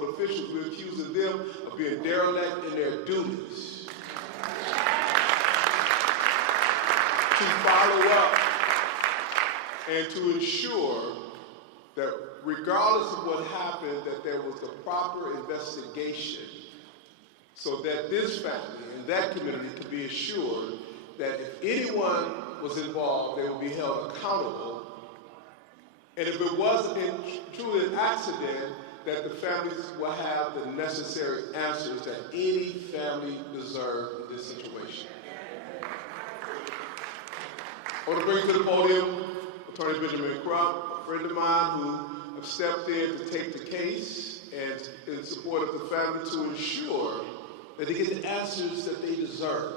local officials. We're accusing them of being derelict in their duties to follow up and to ensure that regardless of what happened, that there was the proper investigation so that this family and that community could be assured that if anyone was involved, they would be held accountable. And if it was truly an accident, that the families will have the necessary answers that any family deserves in this situation. I want to bring to the podium Attorney Benjamin Crump, a friend of mine who have stepped in to take the case and in support of the family to ensure that they get the answers that they deserve,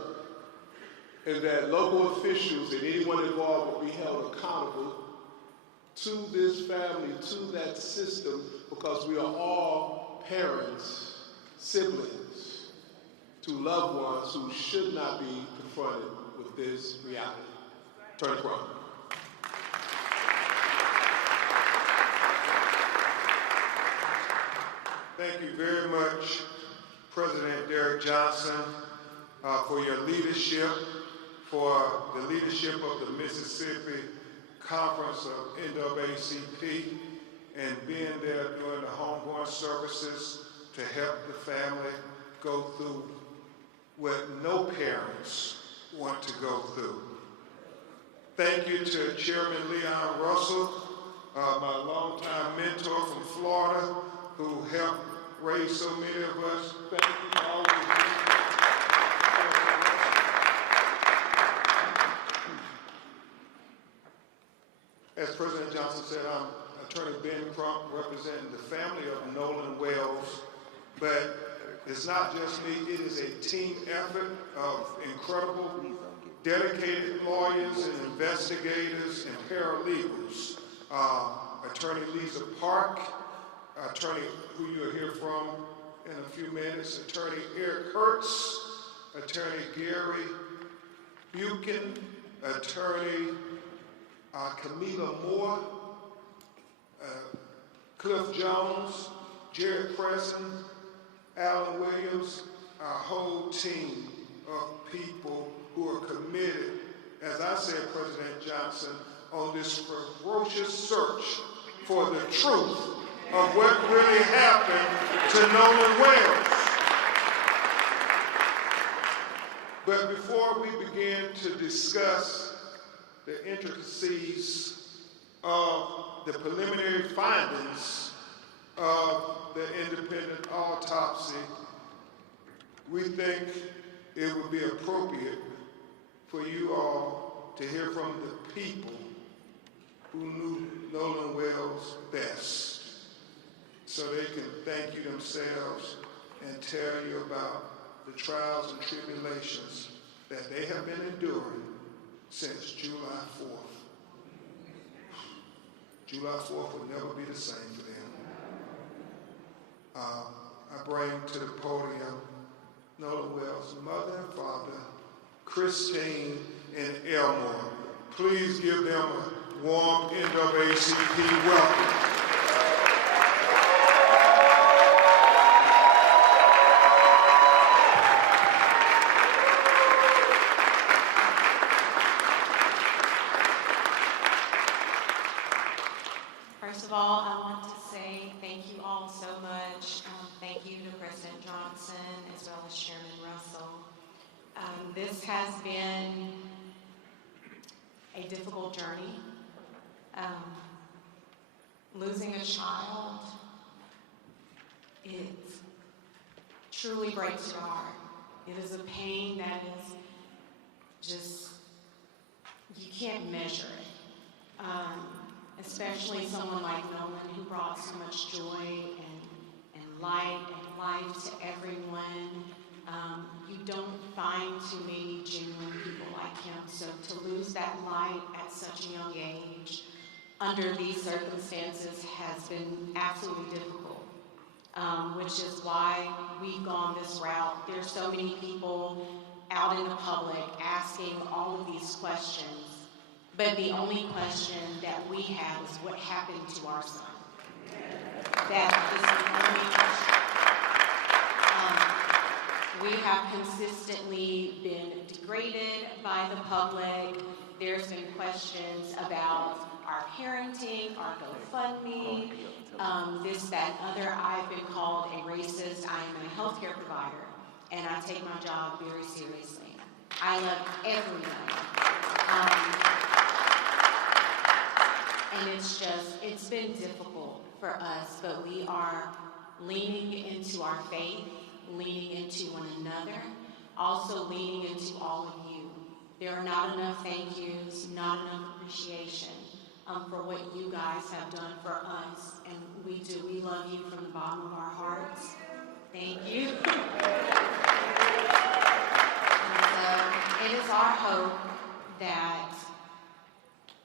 and that local officials and anyone involved will be held accountable to this family, to that system, because we are all parents, siblings, to loved ones who should not be confronted with this reality. Attorney Crump. Thank you very much, President Derrick Johnson, for your leadership, for the leadership of the Mississippi Conference of NAACP, and being there during the homegoing services to help the family go through what no parents want to go through. Thank you to Chairman Leon Russell, my longtime mentor from Florida, who helped raise so many of us. Thank you all of you. As President Johnson said, I'm Attorney Ben Crump, representing the family of Nolan Wells. But it's not just me, it is a team effort of incredible, dedicated lawyers and investigators and paralegals. Attorney Lisa Park, attorney who you'll hear from in a few minutes, attorney Eric Hertz, attorney Gary Buchan, attorney Camila Moore, Cliff Jones, Jared Preston, Alan Williams, our whole team of people who are committed, as I said, President Johnson, on this ferocious search for the truth of what really happened to Nolan Wells. But before we begin to discuss the intricacies of the preliminary findings of the independent autopsy, we think it would be appropriate for you all to hear from the people who knew Nolan Wells best, so they can thank you themselves and tell you about the trials and tribulations that they have been enduring since July 4th. July 4th will never be the same for them. I bring to the podium Nolan Wells' mother and father, Christine and Elmore. Please give them a warm NAACP welcome. First of all, I want to say thank you all so much. Thank you to President Johnson as well as Chairman Russell. This has been a difficult journey. Losing a child, it truly breaks your heart. It is a pain that is just, you can't measure it. Especially someone like Nolan, who brought so much joy and light and life to everyone. You don't find too many genuine people like him. So to lose that light at such a young age under these circumstances has been absolutely difficult, which is why we've gone this route. There's so many people out in the public asking all of these questions, but the only question that we have is what happened to our son. That is the only question. parenting, our GoFundMe, this, that, and other. I've been called a racist. I am a healthcare provider, and I take my job very seriously. I love everyone. And it's been difficult for us, but we are leaning into our faith, leaning into one another, also leaning into all of you. There are not enough thank yous, not enough appreciation for what you guys have done for us, and we do. We love you from the bottom of our hearts. Thank you. And so it is our hope that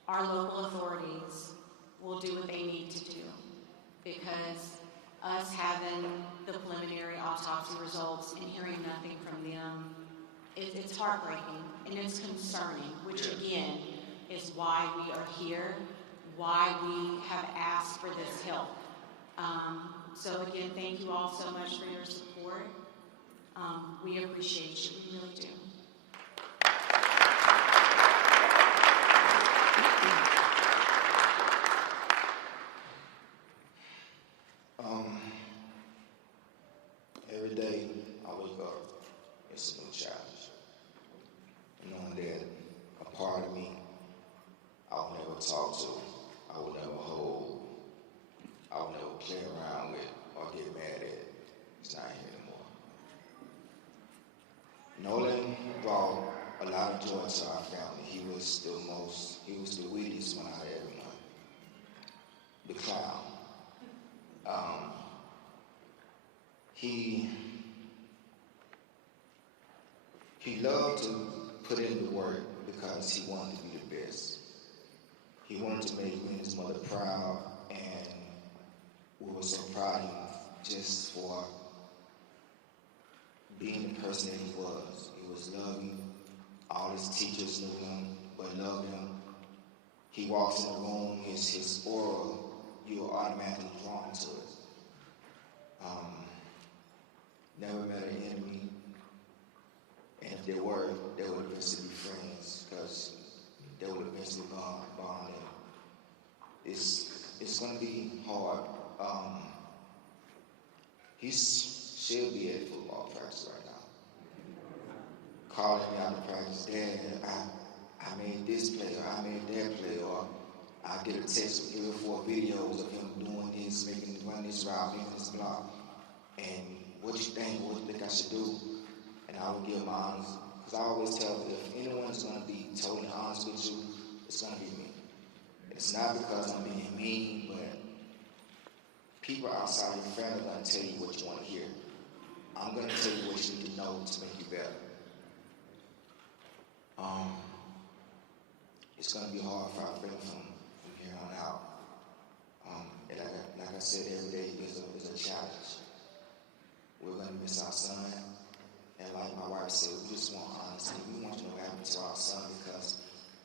our local authorities will do what they need to do, because us having the preliminary autopsy results and hearing nothing from them, it's heartbreaking and it's concerning, which again is why we are here, why we have asked for this help. So again, thank you all so much for your support. We appreciate you, we really do. Every day I wake up, it's a new challenge. Knowing that a part of me I will never talk to, I will never hold, I will never play around with or get mad at, it's not here anymore. Nolan brought a lot of joy to our family. He was the wheatiest one out of everyone. The clown. He loved to put in the work because he wanted to be the best. He wanted to make me and his mother proud, and we were so proud of him just for being the person that he was. He was loving. All his teachers knew him, but loved him. He walks in the room, his aura, you are automatically drawn to it. Never met an enemy, and if there were, they would eventually be friends, because they would eventually bond. It's going to be hard. She'll be at football practice right now, calling me out of practice. Dad, I made this play, or I made that play, or I get a text with 3 or 4 videos of him doing this, running this route, making this block, and what you think I should do? And I will give my honest, because I always tell them, if anyone's going to be totally honest with you, it's going to be me. It's not because I'm being mean, but people outside your family are going to tell you what you want to hear. I'm going to tell you what you need to know to make you better. It's going to be hard for our family from here on out. And like I said, every day is a challenge. We're going to miss our son. And like my wife said, we just want honesty. We want to know what happened to our son, because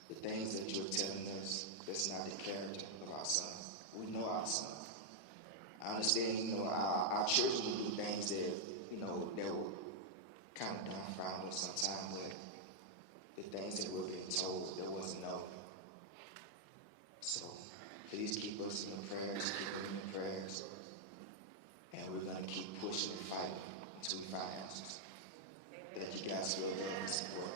the things that you're telling us, that's not the character of our son. We know our son. I understand, our children will do things that, that will kind of dumbfound us sometimes, but the things that we're being told, there wasn't no. So please keep us in your prayers, keep us in your prayers. And we're going to keep pushing and fighting until we find answers. Thank you guys for your love and support.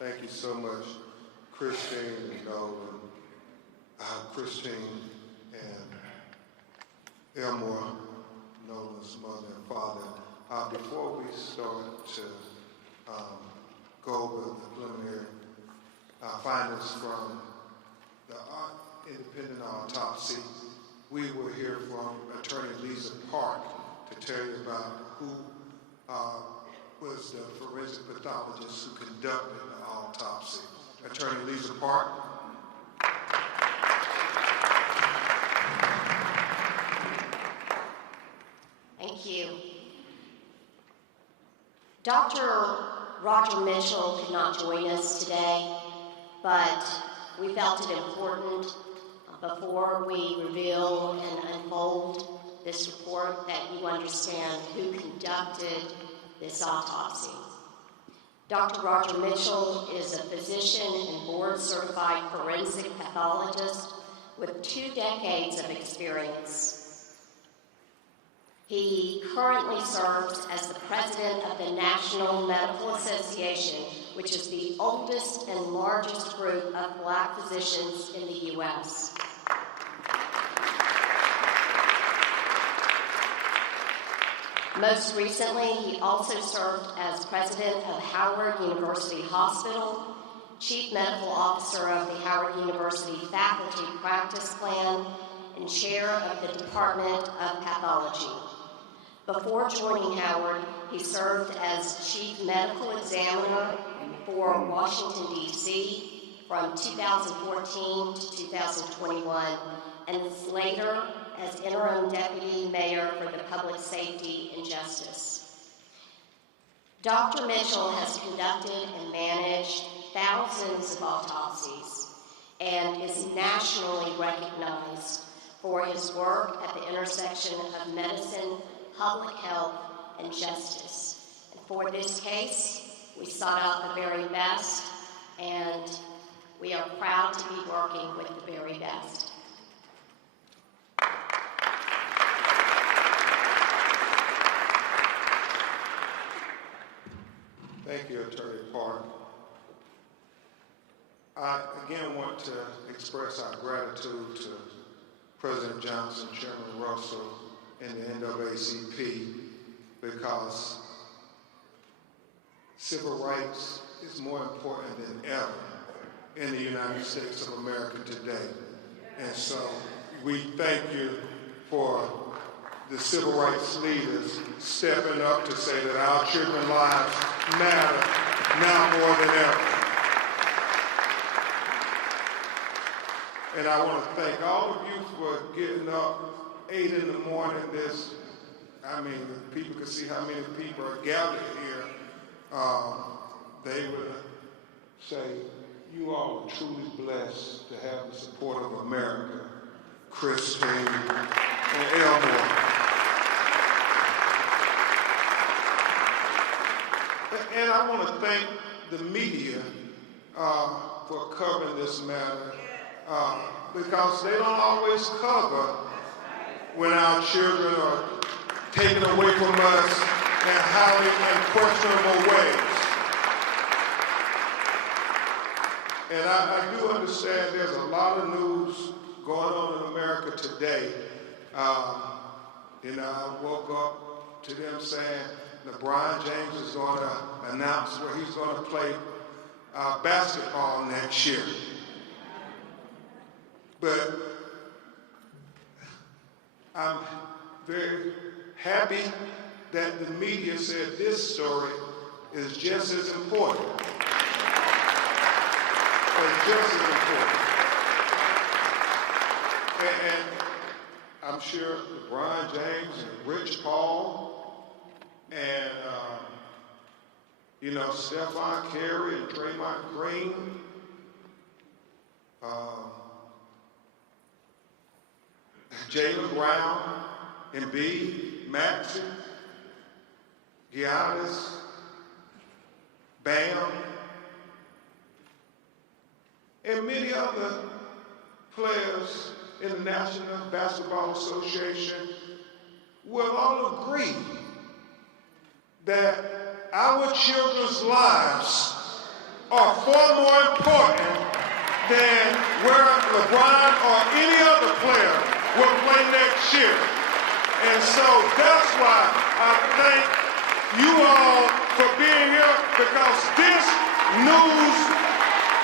Thank you so much, Christine and Nolan. Christine and Elmore, Nolan's mother and father. Before we start to go over the preliminary findings from the independent autopsy, we will hear from Attorney Lisa Park to tell you about who was the forensic pathologist who conducted the autopsy. Attorney Lisa Park. Thank you. Dr. Roger Mitchell could not join us today, but we felt it important before we reveal and unfold this report that you understand who conducted this autopsy. Dr. Roger Mitchell is a physician and board-certified forensic pathologist with 2 decades of experience. He currently serves as the president of the National Medical Association, which is the oldest and largest group of Black physicians in the U.S. Most recently, he also served as president of Howard University Hospital, chief medical officer of the Howard University Faculty Practice Plan, and chair of the Department of Pathology. Before joining Howard, he served as chief medical examiner for Washington, D.C. from 2014 to 2021, and later as interim deputy mayor for the Public Safety and Justice. Dr. Mitchell has conducted and managed thousands of autopsies and is nationally recognized for his work at the intersection of medicine, public health, and justice. And for this case, we sought out the very best, and we are proud to be working with the very best. Thank you, Attorney Park. I again want to express our gratitude to President Johnson, Chairman Russell, and the NAACP, because civil rights is more important than ever in the United States of America today. And so we thank you for the civil rights leaders stepping up to say that our children's lives matter now more than ever. And I want to thank all of you for getting up 8 in the morning. People can see how many people are gathered here. They would say, you all are truly blessed to have the support of America, Christine and Elmore. And I want to thank the media for covering this matter, because they don't always cover when our children are taken away from us in highly unquestionable ways. And I do understand there's a lot of news going on in America today. I woke up to them saying LeBron James is going to announce where he's going to play basketball next year. But I'm very happy that the media said this story is just as important. It's just as important. And I'm sure LeBron James and Rich Paul and Stephon Curry and Draymond Green, Jaylen Brown, Embiid, Maxey, Giannis, Bam, and many other players in the National Basketball Association will all agree that our children's lives are far more important than where LeBron or any other player will play next year. And so that's why I thank you all for being here, because this news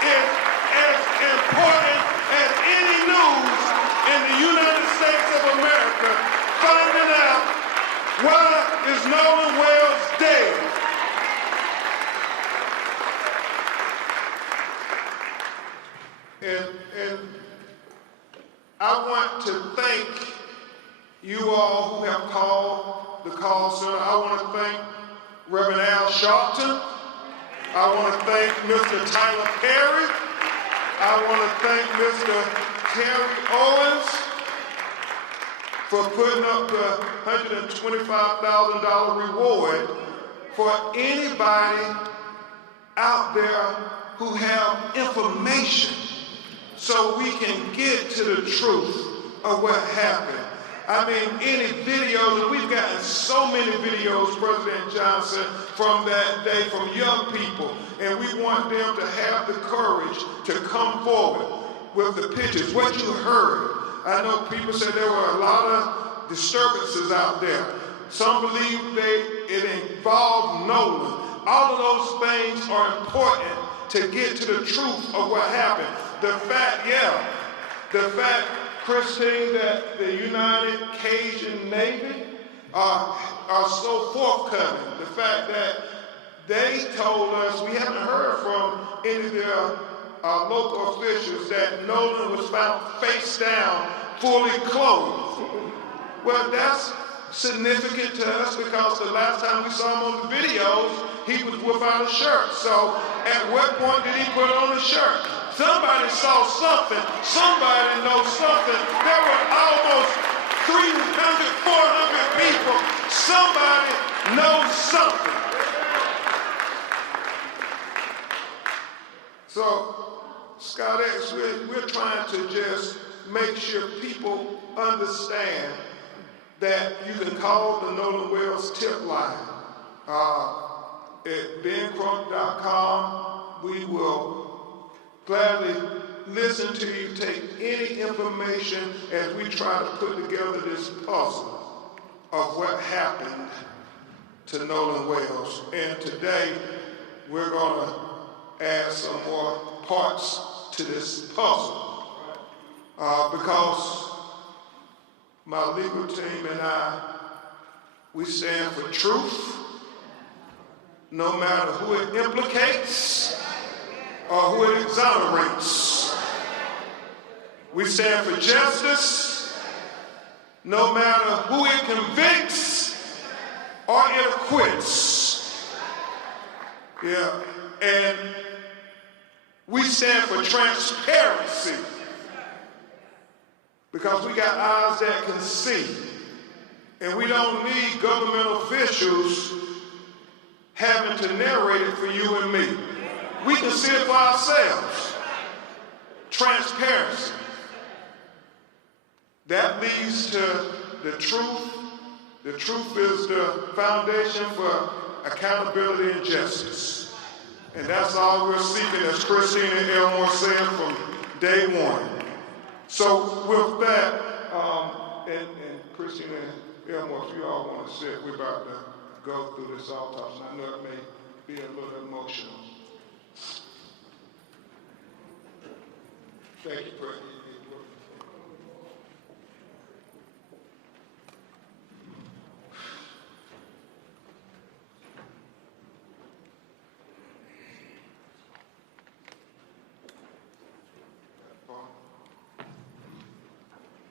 is as important as any news in the United States of America, finding out why is Nolan Wells dead. And I want to thank you all who have called the call center. I want to thank Reverend Al Sharpton. I want to thank Mr. Tyler Perry. I want to thank Mr. Terry Owens. for putting up the $125,000 reward for anybody out there who have information so we can get to the truth of what happened. I mean, any videos, and we've gotten so many videos, President Johnson, from that day from young people, and we want them to have the courage to come forward with the pictures, what you heard. I know people said there were a lot of disturbances out there. Some believe it involved Nolan. All of those things are important to get to the truth of what happened. The fact, Christine, that the United Cajun Navy are so forthcoming. The fact that they told us, we haven't heard from any of their local officials, that Nolan was found face down, fully clothed. Well, that's significant to us because the last time we saw him on the videos, he was without a shirt. So at what point did he put on a shirt? Somebody saw something. Somebody knows something. There were almost 300, 400 people. Somebody knows something. So, Scott X, we're trying to just make sure people understand that you can call the Nolan Wells tip line at bencrump.com. We will gladly listen to you, take any information as we try to put together this puzzle of what happened to Nolan Wells. And today, we're going to add some more parts to this puzzle because my legal team and I, we stand for truth, no matter who it implicates or who it exonerates. We stand for justice, no matter who it convicts or it acquits. Yeah, and we stand for transparency because we got eyes that can see, and we don't need government officials having to narrate it for you and me. We can see it for ourselves. Transparency. That leads to the truth. The truth is the foundation for accountability and justice. And that's all we're seeking, as Christine and Elmore said from day one. So with that, and Christine and Elmore, if you all want to sit, we're about to go through this autopsy. I know it may be a little emotional. Thank you, President.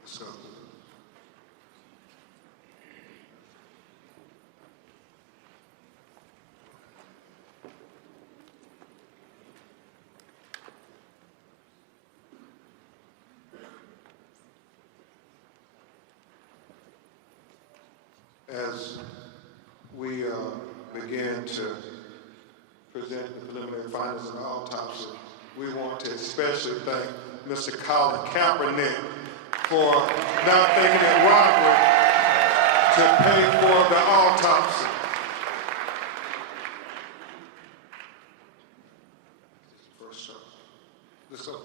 Let's go. As we begin to present the preliminary findings of the autopsy, we want to especially thank Mr. Colin Kaepernick for not thinking it robbery to pay for the autopsy. First shot. Let's go.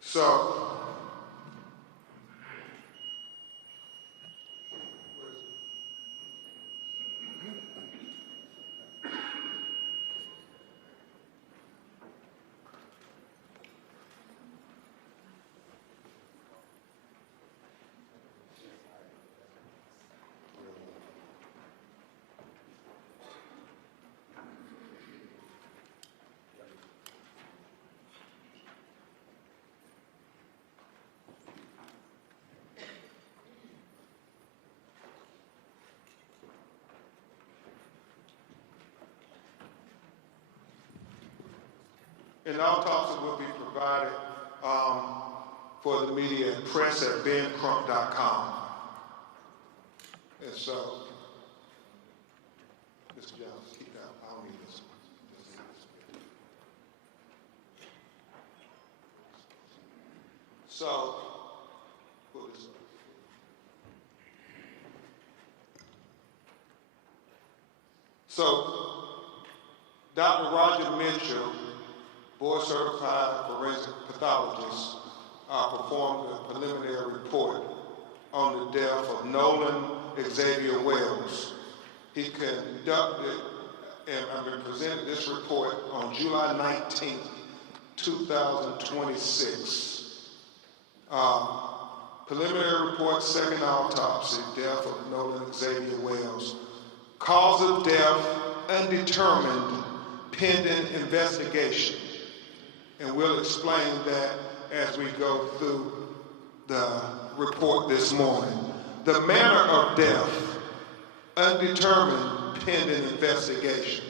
So, And the autopsy will be provided for the media at press@bencrump.com. And so, Mr. Jones, keep that. I don't need this one. Just leave this one. So, pull this up. So, Dr. Roger Mitchell, board certified forensic pathologist, performed a preliminary report on the death of Nolan Xavier Wells. He conducted and presented this report on July 19, 2026. Preliminary report, second autopsy, death of Nolan Xavier Wells. Cause of death, undetermined, pending investigation. And we'll explain that as we go through the report this morning. The manner of death, undetermined, pending investigation.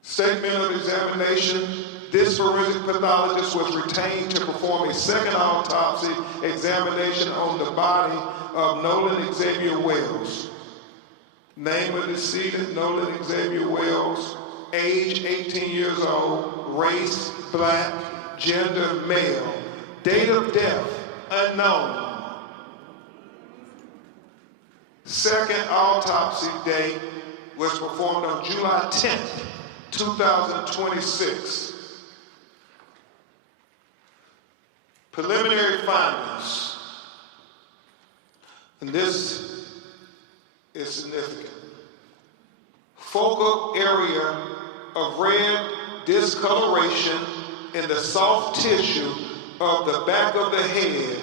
Statement of examination. This forensic pathologist was retained to perform a second autopsy examination on the body of Nolan Xavier Wells. Name of decedent, Nolan Xavier Wells. Age, 18 years old. Race, black. Gender, male. Date of death, unknown. Second autopsy date was performed on July 10th, 2026. Preliminary findings. And this is significant. Focal area of red discoloration in the soft tissue of the back of the head,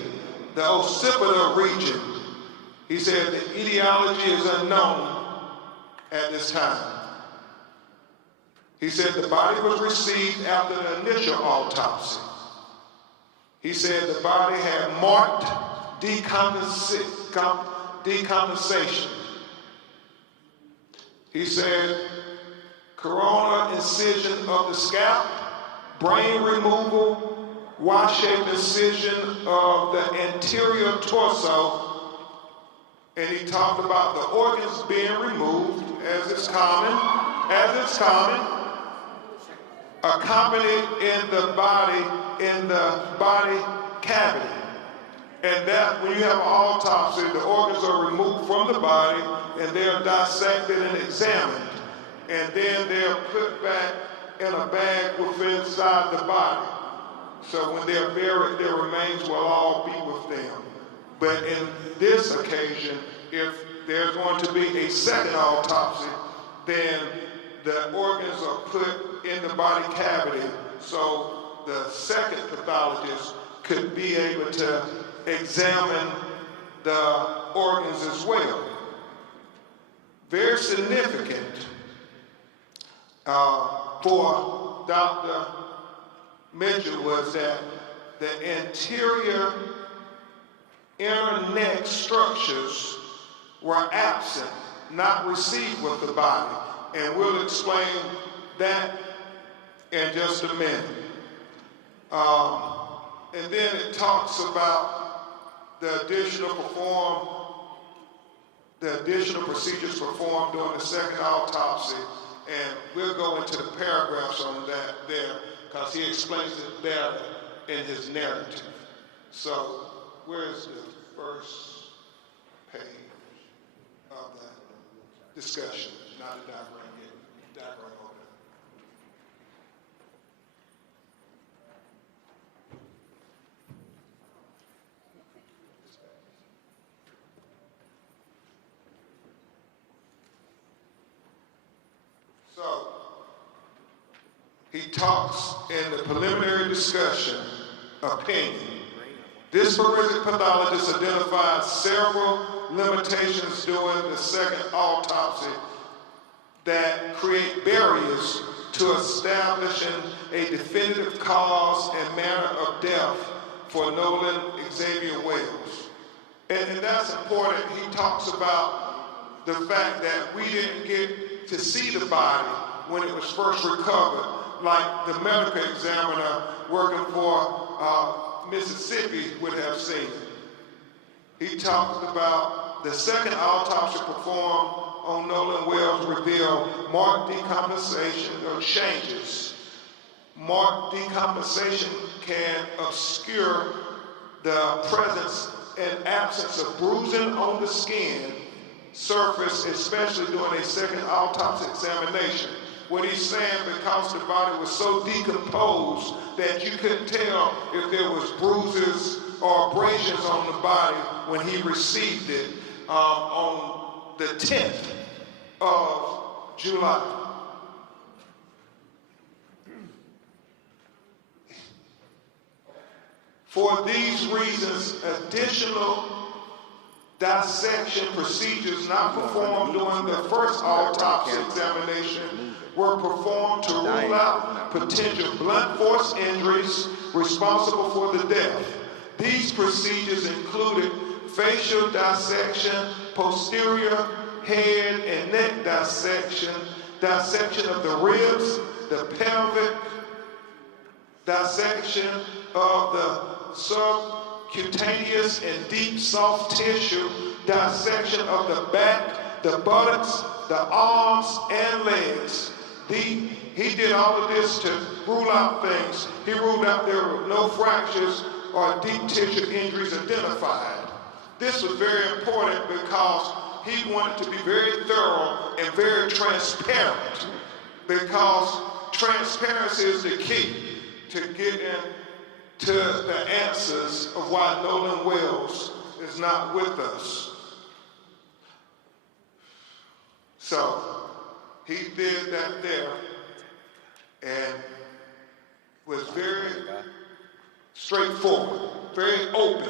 the occipital region. He said the etiology is unknown at this time. He said the body was received after the initial autopsy. He said the body had marked decompensation. He said corona incision of the scalp, brain removal, Y-shaped incision of the anterior torso, and he talked about the organs being removed, as it's common, accompanied in the body cavity. And that when you have an autopsy, the organs are removed from the body and they're dissected and examined. And then they're put back in a bag within inside the body. So when they're buried, their remains will all be with them. But in this occasion, if there's going to be a second autopsy, then the organs are put in the body cavity so the second pathologist could be able to examine the organs as well. Very significant for Dr. Mitchell was that the anterior inner neck structures were absent, not received with the body. And we'll explain that in just a minute. And then it talks about the additional procedures performed during the second autopsy. And we'll go into the paragraphs on that there because he explains it better in his narrative. So where's the first page of the discussion? Not a diagram yet. Diagram order. So he talks in the preliminary discussion opinion. This forensic pathologist identified several limitations during the second autopsy that create barriers to establishing a definitive cause and manner of death for Nolan Xavier Wells. And that's important. He talks about the fact that we didn't get to see the body when it was first recovered like the medical examiner working for Mississippi would have seen. He talked about the second autopsy performed on Nolan Wells revealed marked decompensation or changes. Marked decompensation can obscure the presence and absence of bruising on the skin surface, especially during a second autopsy examination. What he's saying, because the body was so decomposed that you couldn't tell if there was bruises or abrasions on the body when he received it on the 10th of July. For these reasons, additional dissection procedures not performed during the first autopsy examination were performed to rule out potential blunt force injuries responsible for the death. These procedures included facial dissection, posterior head and neck dissection, dissection of the ribs, the pelvic, dissection of the subcutaneous and deep soft tissue, dissection of the back, the buttocks, the arms, and legs. He did all of this to rule out things. He ruled out there were no fractures or deep tissue injuries identified. This was very important because he wanted to be very thorough and very transparent, because transparency is the key to get into the answers of why Nolan Wells is not with us. So he did that there and was very straightforward, very open.